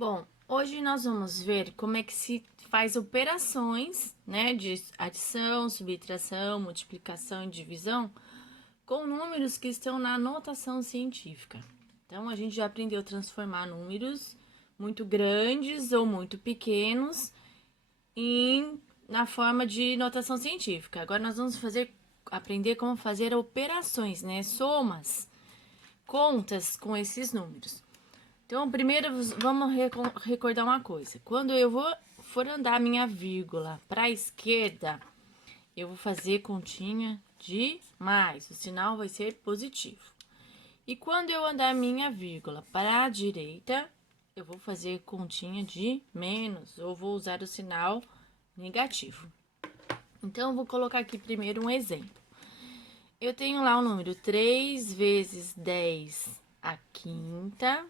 Bom, hoje nós vamos ver como é que se faz operações, né, de adição, subtração, multiplicação e divisão com números que estão na notação científica. Então, a gente já aprendeu a transformar números muito grandes ou muito pequenos na forma de notação científica. Agora, nós vamos aprender como fazer operações, né, somas, contas com esses números. Então, primeiro vamos recordar uma coisa. Quando eu for andar minha vírgula para a esquerda, eu vou fazer continha de mais. O sinal vai ser positivo. E quando eu andar minha vírgula para a direita, eu vou fazer continha de menos, ou vou usar o sinal negativo. Então, eu vou colocar aqui primeiro um exemplo. Eu tenho lá o número 3 vezes 10 à quinta,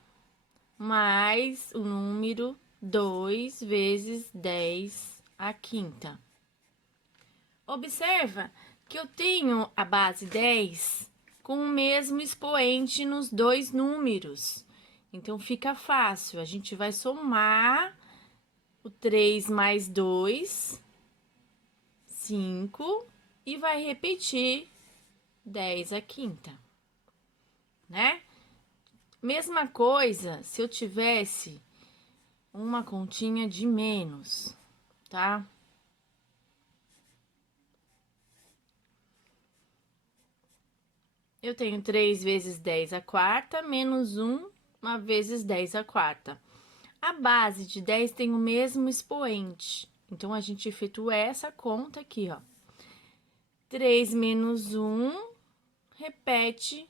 mais o número 2 vezes 10 à quinta. Observa que eu tenho a base 10 com o mesmo expoente nos dois números. Então, fica fácil. A gente vai somar o 3 mais 2, 5, e vai repetir 10 à quinta, né? Mesma coisa se eu tivesse uma continha de menos, tá? Eu tenho 3 vezes 10 à quarta, menos 1 vezes 10 à quarta. A base de 10 tem o mesmo expoente. Então, a gente efetua essa conta aqui, ó. 3 menos 1 repete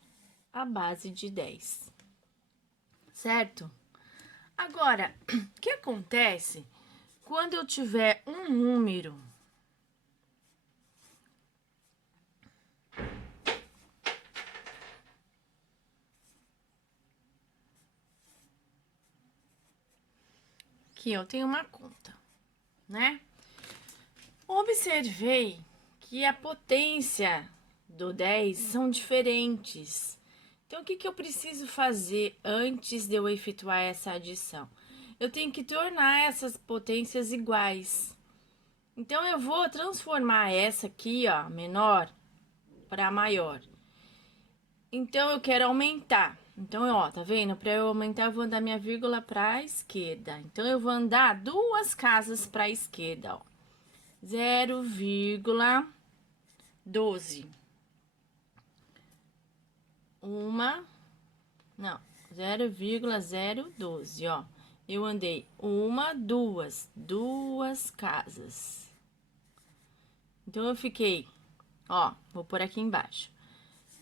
a base de 10. Certo? Agora, o que acontece quando eu tiver um número que eu tenho uma conta, né? Observei que a potência do 10 são diferentes. Então, o que eu preciso fazer antes de eu efetuar essa adição? Eu tenho que tornar essas potências iguais. Então, eu vou transformar essa aqui, ó, menor, para maior. Então, eu quero aumentar. Então, ó, tá vendo? Para eu aumentar, eu vou andar minha vírgula para a esquerda. Então, eu vou andar duas casas para a esquerda, ó. 0,12. Não, 0,012, ó. Eu andei duas casas. Então, eu fiquei, ó, vou por aqui embaixo.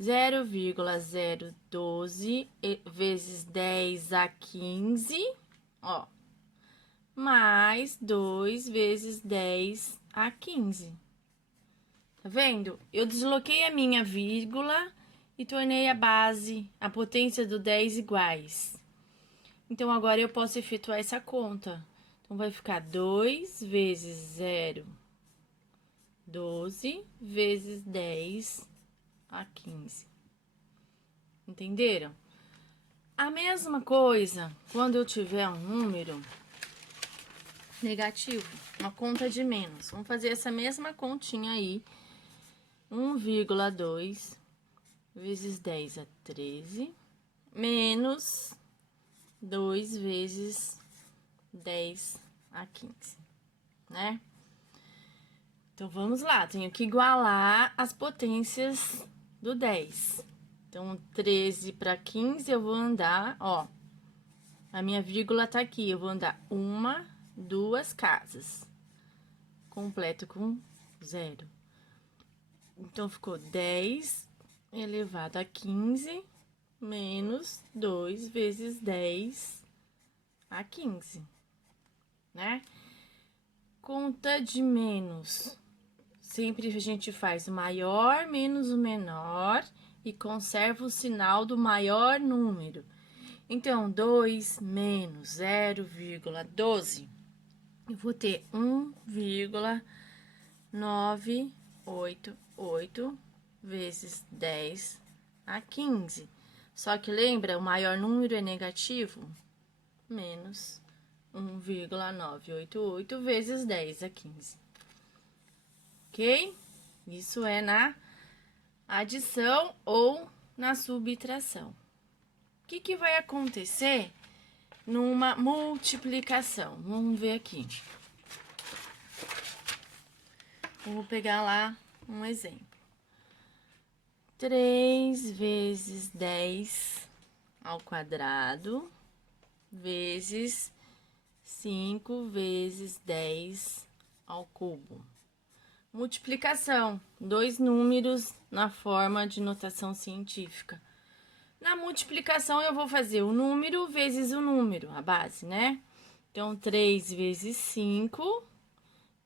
0,012 vezes 10 a 15, ó. Mais 2 vezes 10 a 15. Tá vendo? Eu desloquei a minha vírgula e tornei a base, a potência do 10 iguais. Então, agora eu posso efetuar essa conta. Então, vai ficar 2 vezes 0,12 vezes 10 a 15. Entenderam? A mesma coisa quando eu tiver um número negativo, uma conta de menos. Vamos fazer essa mesma continha aí. 1,2 vezes 10 a 13, menos 2 vezes 10 a 15, né? Então, vamos lá, tenho que igualar as potências do 10. Então, 13 para 15, eu vou andar, ó, a minha vírgula tá aqui, eu vou andar duas casas, completo com 0. Então, ficou 10 elevado a 15 menos 2 vezes 10 a 15, né? Conta de menos. Sempre a gente faz o maior menos o menor e conserva o sinal do maior número. Então, 2 menos 0,12, eu vou ter 1,988 vezes 10 a 15. Só que lembra, o maior número é negativo, menos 1,988 vezes 10 a 15. Ok? Isso é na adição ou na subtração. O que vai acontecer numa multiplicação? Vamos ver aqui. Vou pegar lá um exemplo. 3 vezes 10 ao quadrado vezes 5 vezes 10 ao cubo. Multiplicação, dois números na forma de notação científica. Na multiplicação, eu vou fazer o número vezes o número, a base, né? Então, 3 vezes 5,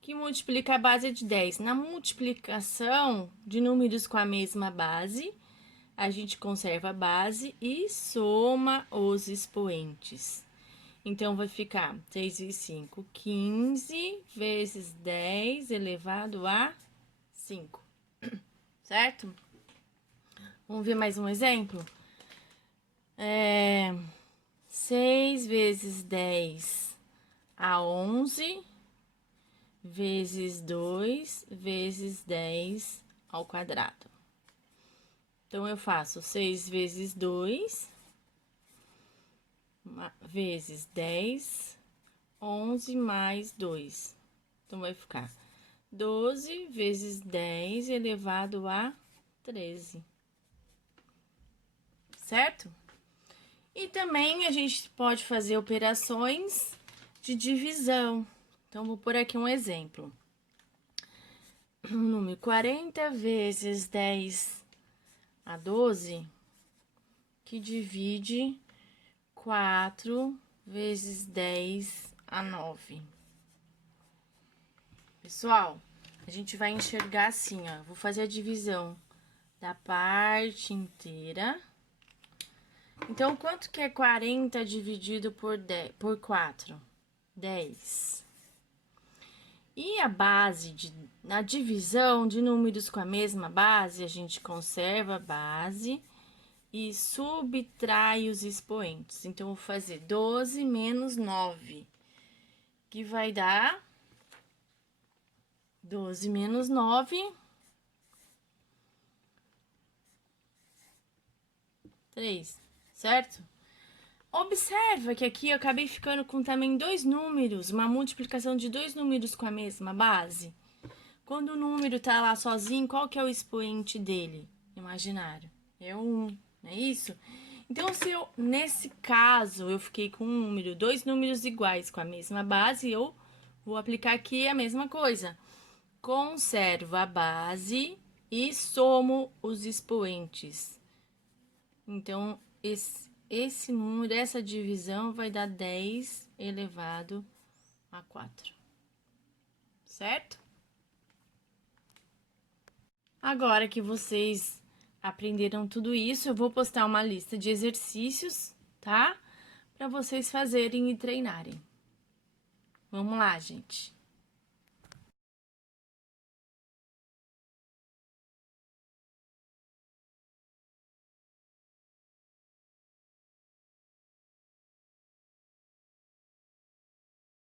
que multiplica a base de 10. Na multiplicação de números com a mesma base, a gente conserva a base e soma os expoentes. Então, vai ficar 3 vezes 5, 15, vezes 10 elevado a 5, certo? Vamos ver mais um exemplo? 6 vezes 10 a 11, vezes 2, vezes 10 ao quadrado. Então, eu faço 6 vezes 2... vezes 10, 11 mais 2. Então, vai ficar 12 vezes 10 elevado a 13. Certo? E também a gente pode fazer operações de divisão. Então, vou pôr aqui um exemplo. O número 40 vezes 10 a 12, que divide 4 vezes 10 a 9. Pessoal, a gente vai enxergar assim, ó. Vou fazer a divisão da parte inteira. Então, quanto que é 40 dividido por 4? 10. E a base, na divisão de números com a mesma base, a gente conserva a base e subtrai os expoentes. Então, vou fazer 12 menos 9, que vai dar 12 menos 9, 3, certo? Observa que aqui eu acabei ficando com também dois números, uma multiplicação de dois números com a mesma base. Quando o número tá lá sozinho, qual que é o expoente dele? Imaginário. É 1, não é isso? Então, se eu, nesse caso, eu fiquei com um número, dois números iguais com a mesma base, eu vou aplicar aqui a mesma coisa. Conservo a base e somo os expoentes. Então, esse número, essa divisão vai dar 10 elevado a 4. Certo? Agora que vocês aprenderam tudo isso, eu vou postar uma lista de exercícios, tá? Para vocês fazerem e treinarem. Vamos lá, gente.